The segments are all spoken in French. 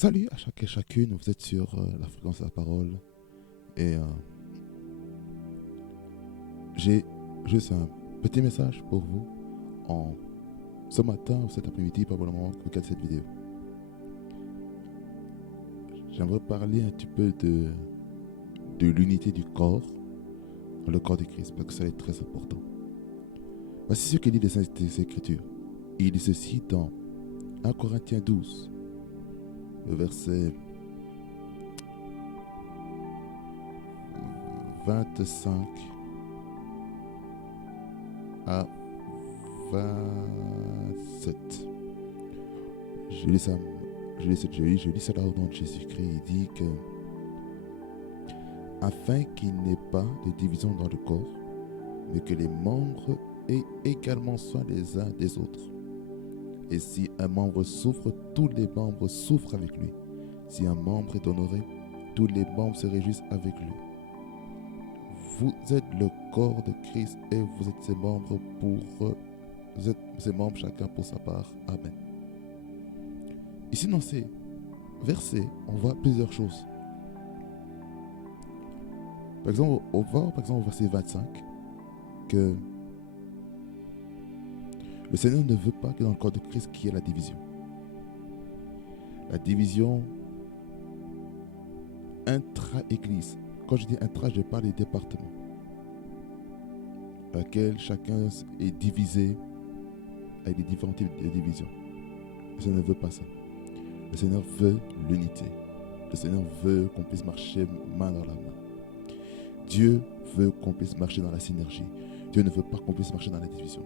Salut à chacun et chacune, vous êtes sur la fréquence de la parole et j'ai juste un petit message pour vous en ce matin ou cet après-midi, pas pour le moment que vous regardez cette vidéo. J'aimerais parler un petit peu de l'unité du corps, dans le corps de Christ, parce que ça est très important. Voici ce que dit les Écritures. Il dit ceci dans 1 Corinthiens 12, le verset 25 à 27. Je lis ça, je lis ça là au nom de Jésus-Christ. Il dit que afin qu'il n'y ait pas de division dans le corps, mais que les membres aient également soin les uns des autres. Et si un membre souffre, tous les membres souffrent avec lui. Si un membre est honoré, tous les membres se réjouissent avec lui. Vous êtes le corps de Christ et vous êtes ses membres vous êtes ses membres chacun pour sa part. Amen. Ici dans ces versets, on voit plusieurs choses. Par exemple, on voit par exemple au verset 25 que le Seigneur ne veut pas que dans le corps de Christ qu'il y ait la division. La division intra-église. Quand je dis intra, je parle des départements. Dans laquelle chacun est divisé avec des différents types de divisions. Le Seigneur ne veut pas ça. Le Seigneur veut l'unité. Le Seigneur veut qu'on puisse marcher main dans la main. Dieu veut qu'on puisse marcher dans la synergie. Dieu ne veut pas qu'on puisse marcher dans la division.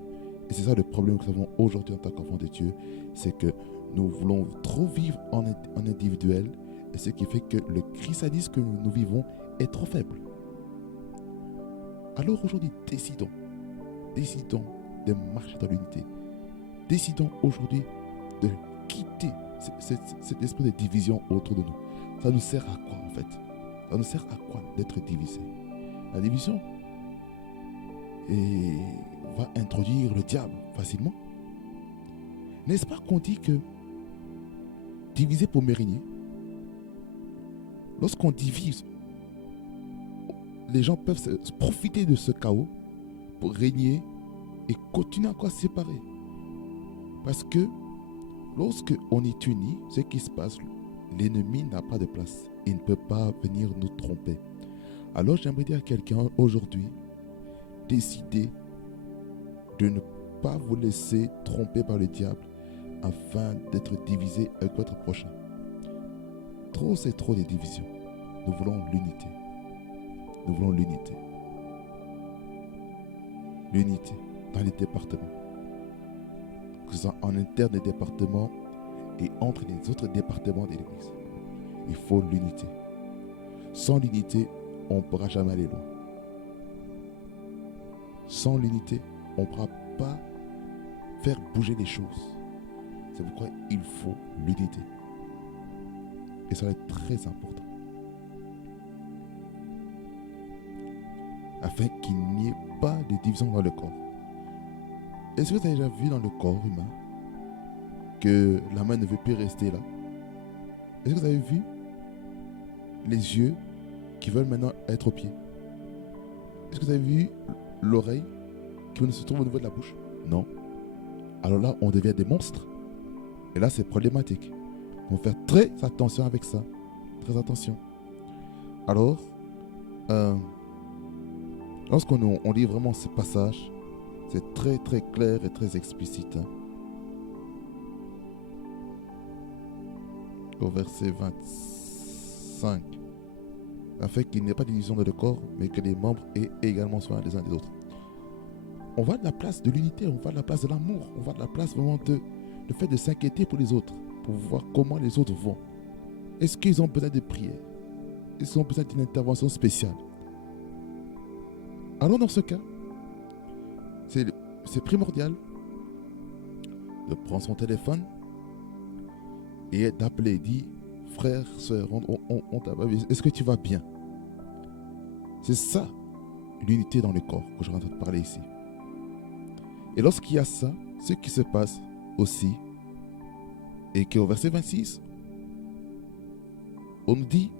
Et c'est ça le problème que nous avons aujourd'hui en tant qu'enfants de Dieu, c'est que nous voulons trop vivre en individuel, et ce qui fait que le christianisme que nous vivons est trop faible. Alors aujourd'hui, décidons de marcher dans l'unité. Décidons aujourd'hui de quitter cet esprit de division autour de nous. Ça nous sert à quoi en fait? Ça nous sert à quoi d'être divisé? La division va introduire le diable facilement. N'est-ce pas qu'on dit que diviser pour mieux régner? Lorsqu'on divise, les gens peuvent se profiter de ce chaos pour régner et continuer encore à se séparer. Parce que lorsque on est unis, ce qui se passe, l'ennemi n'a pas de place. Il ne peut pas venir nous tromper. Alors j'aimerais dire à quelqu'un aujourd'hui, décidez de ne pas vous laisser tromper par le diable afin d'être divisé avec votre prochain. Trop, c'est trop des divisions. Nous voulons l'unité. Nous voulons l'unité. L'unité dans les départements. Que ce soit en interne des départements et entre les autres départements de l'Église. Il faut l'unité. Sans l'unité, on ne pourra jamais aller loin. Sans l'unité, on ne pourra pas faire bouger les choses. C'est pourquoi il faut l'unité. Et ça va être très important. Afin qu'il n'y ait pas de division dans le corps. Est-ce que vous avez déjà vu dans le corps humain que la main ne veut plus rester là? Est-ce que vous avez vu les yeux qui veulent maintenant être aux pieds? Est-ce que vous avez vu l'oreille qui se trouve au niveau de la bouche? Non. Alors là, on devient des monstres. Et là, c'est problématique. Il faut faire très attention avec ça. Très attention. Alors, lorsqu'on lit vraiment ce passage, c'est très très clair et très explicite. Au verset 25. Afin qu'il n'y ait pas de division dans le corps, mais que les membres aient également soin les uns des autres. On voit de la place de l'unité, on voit de la place de l'amour, on voit de la place vraiment le fait de s'inquiéter pour les autres, pour voir comment les autres vont. Est-ce qu'ils ont besoin de prière? Est-ce qu'ils ont besoin d'une intervention spéciale? Alors dans ce cas, c'est primordial de prendre son téléphone et d'appeler, dire frère, soeur, est-ce que tu vas bien? C'est ça, l'unité dans le corps que je suis en train de parler ici. Et lorsqu'il y a ça, ce qui se passe aussi, et qu'au verset 26, On nous dit,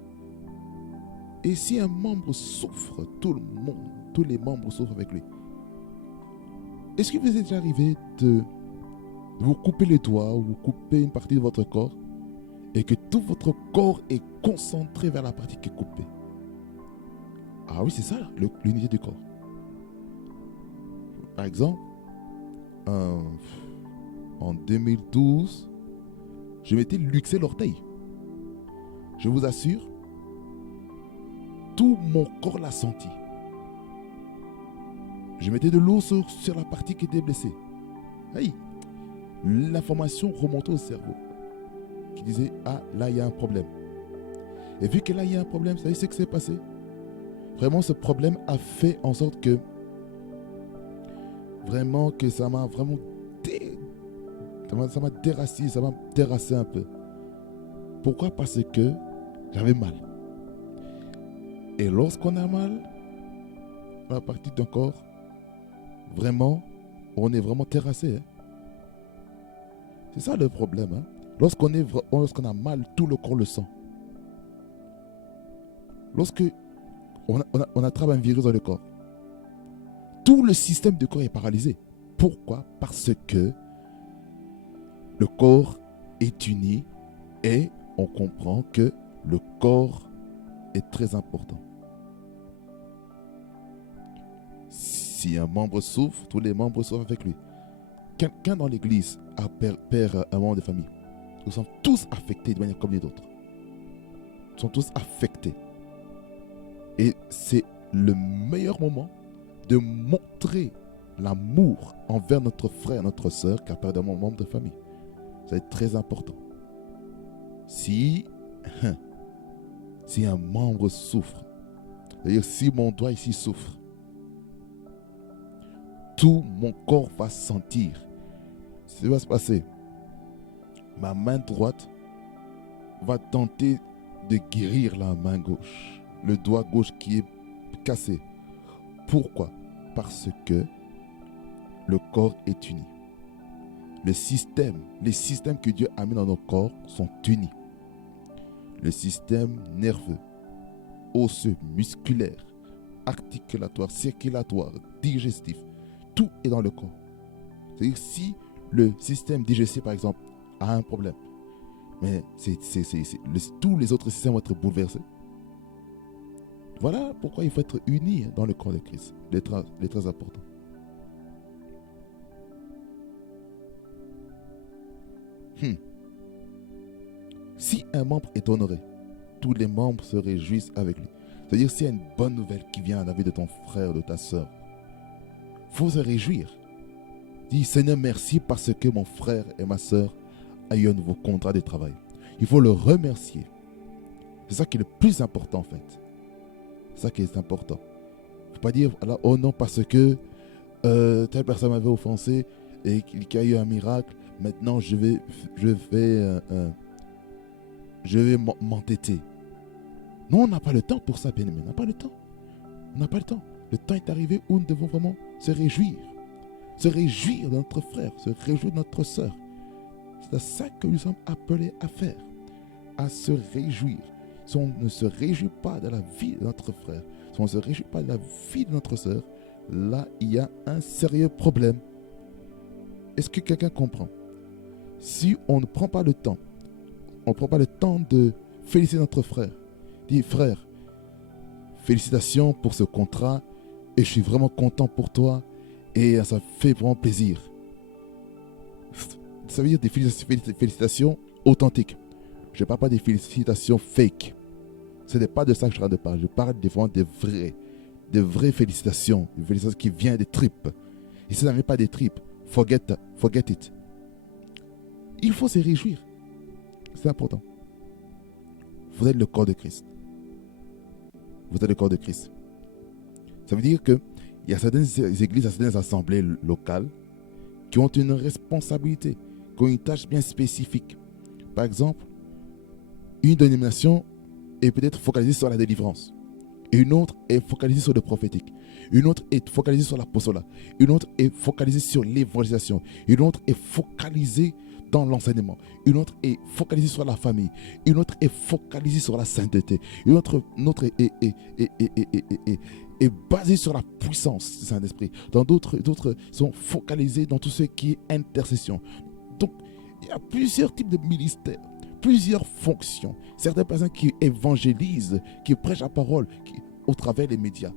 et si un membre souffre, tout le monde, tous les membres souffrent avec lui. Est-ce que vous êtes déjà arrivé de vous couper les doigts ou vous couper une partie de votre corps et que tout votre corps est concentré vers la partie qui est coupée? Ah oui, c'est ça, l'unité du corps. Par exemple, en 2012, je m'étais luxé l'orteil. Je vous assure, tout mon corps l'a senti. Je mettais de l'eau sur la partie qui était blessée. Aïe, l'information remontait au cerveau qui disait, ah, là, il y a un problème. Et vu que là, il y a un problème, vous savez ce qui s'est passé? Vraiment, ce problème a fait en sorte que ça m'a vraiment ça m'a terrassé un peu. Pourquoi? Parce que j'avais mal. Et lorsqu'on a mal à la partie d'un corps, vraiment, on est vraiment terrassé. C'est ça le problème. Lorsqu'on a mal, tout le corps le sent. Lorsque on attrape un virus dans le corps, tout le système du corps est paralysé. Pourquoi? Parce que le corps est uni et on comprend que le corps est très important. Si un membre souffre, tous les membres souffrent avec lui. Quelqu'un dans l'église perd un membre de famille. Nous sommes tous affectés de manière comme les autres. Nous sommes tous affectés. Et c'est le meilleur moment de montrer l'amour envers notre frère, notre soeur qui a perdu un membre de famille. C'est très important. Si un membre souffre, c'est-à-dire si mon doigt ici souffre, tout mon corps va sentir ce qui va se passer. Ma main droite va tenter de guérir la main gauche, le doigt gauche qui est cassé. Pourquoi? Parce que le corps est uni. Les systèmes que Dieu a mis dans nos corps sont unis. Le système nerveux, osseux, musculaire, articulatoire, circulatoire, digestif, tout est dans le corps. C'est-à-dire si le système digestif, par exemple, a un problème, mais tous les autres systèmes vont être bouleversés. Voilà pourquoi il faut être unis dans le corps de Christ. C'est très important. Si un membre est honoré, tous les membres se réjouissent avec lui. C'est-à-dire s'il y a une bonne nouvelle qui vient à la vie de ton frère, de ta soeur, il faut se réjouir. Dis, Seigneur, merci parce que mon frère et ma soeur ont eu un nouveau contrat de travail. Il faut le remercier. C'est ça qui est le plus important en fait. C'est ça qui est important. Il ne faut pas dire, alors, oh non, parce que telle personne m'avait offensé et qu'il y a eu un miracle, maintenant je vais m'entêter. Non, on n'a pas le temps pour ça, bien-aimé. On n'a pas le temps. On n'a pas le temps. Le temps est arrivé où nous devons vraiment se réjouir. Se réjouir de notre frère, se réjouir de notre soeur. C'est ça que nous sommes appelés à faire. À se réjouir. Si on ne se réjouit pas de la vie de notre frère, si on ne se réjouit pas de la vie de notre soeur, là, il y a un sérieux problème. Est-ce que quelqu'un comprend? Si on ne prend pas le temps, de féliciter notre frère, dit frère, félicitations pour ce contrat et je suis vraiment content pour toi et ça fait vraiment plaisir. Ça veut dire des félicitations authentiques. Je ne parle pas des félicitations fake. Ce n'est pas de ça que je parle. Je parle des vraies félicitations, des félicitations qui viennent des tripes. Et si ça ne vient pas des tripes, forget it. Il faut se réjouir. C'est important. Vous êtes le corps de Christ. Vous êtes le corps de Christ. Ça veut dire qu'il y a certaines églises, certaines assemblées locales qui ont une responsabilité, qui ont une tâche bien spécifique. Par exemple, une dénomination est peut-être focalisée sur la délivrance. Une autre est focalisée sur le prophétique. Une autre est focalisée sur l'apostolat. Une autre est focalisée sur l'évangélisation. Une autre est focalisée dans l'enseignement. Une autre est focalisée sur la famille. Une autre est focalisée sur la sainteté. Une autre est basée sur la puissance du Saint-Esprit. D'autres sont focalisées dans tout ce qui est intercession. Donc, il y a plusieurs types de ministères, plusieurs fonctions. Certaines personnes qui évangélisent, qui prêchent la parole au travers des médias.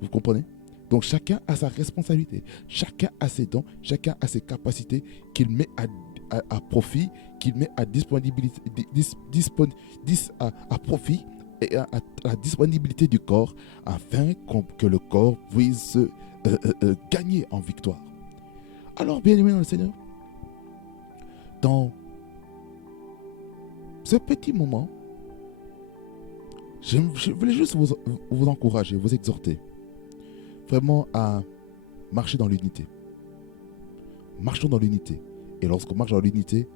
Vous comprenez? Donc chacun a sa responsabilité, chacun a ses dons, chacun a ses capacités qu'il met à profit, qu'il met à disponibilité, à profit et à la disponibilité du corps afin que le corps puisse gagner en victoire. Alors, bien aimé dans le Seigneur, dans ce petit moment, je voulais juste vous encourager, vous exhorter vraiment à marcher dans l'unité. Marchons dans l'unité. Et lorsqu'on marche dans l'unité,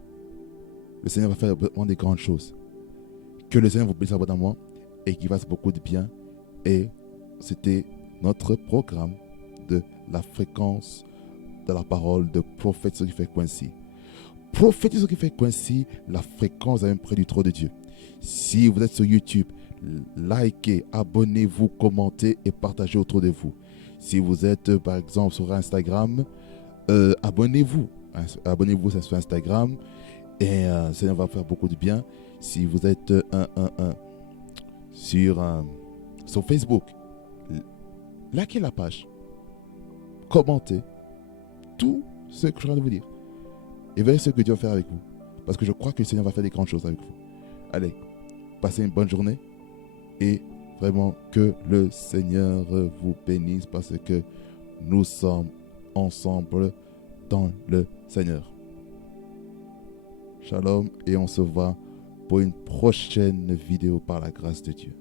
le Seigneur va faire vraiment des grandes choses. Que le Seigneur vous bénisse abondamment et qu'il fasse beaucoup de bien. Et c'était notre programme de la fréquence de la parole de Prophète ce qui fait Quincy. Prophétise ce qui fait Quincy, la fréquence est près du trône de Dieu. Si vous êtes sur YouTube, likez, abonnez-vous, commentez et partagez autour de vous. Si vous êtes par exemple sur Instagram, abonnez-vous. Abonnez-vous sur Instagram et ça va faire beaucoup de bien. Si vous êtes sur Facebook, likez la page, commentez tout ce que je viens de vous dire. Et voyez ce que Dieu va faire avec vous. Parce que je crois que le Seigneur va faire des grandes choses avec vous. Allez, passez une bonne journée et vraiment que le Seigneur vous bénisse parce que nous sommes ensemble dans le Seigneur. Shalom et on se voit pour une prochaine vidéo par la grâce de Dieu.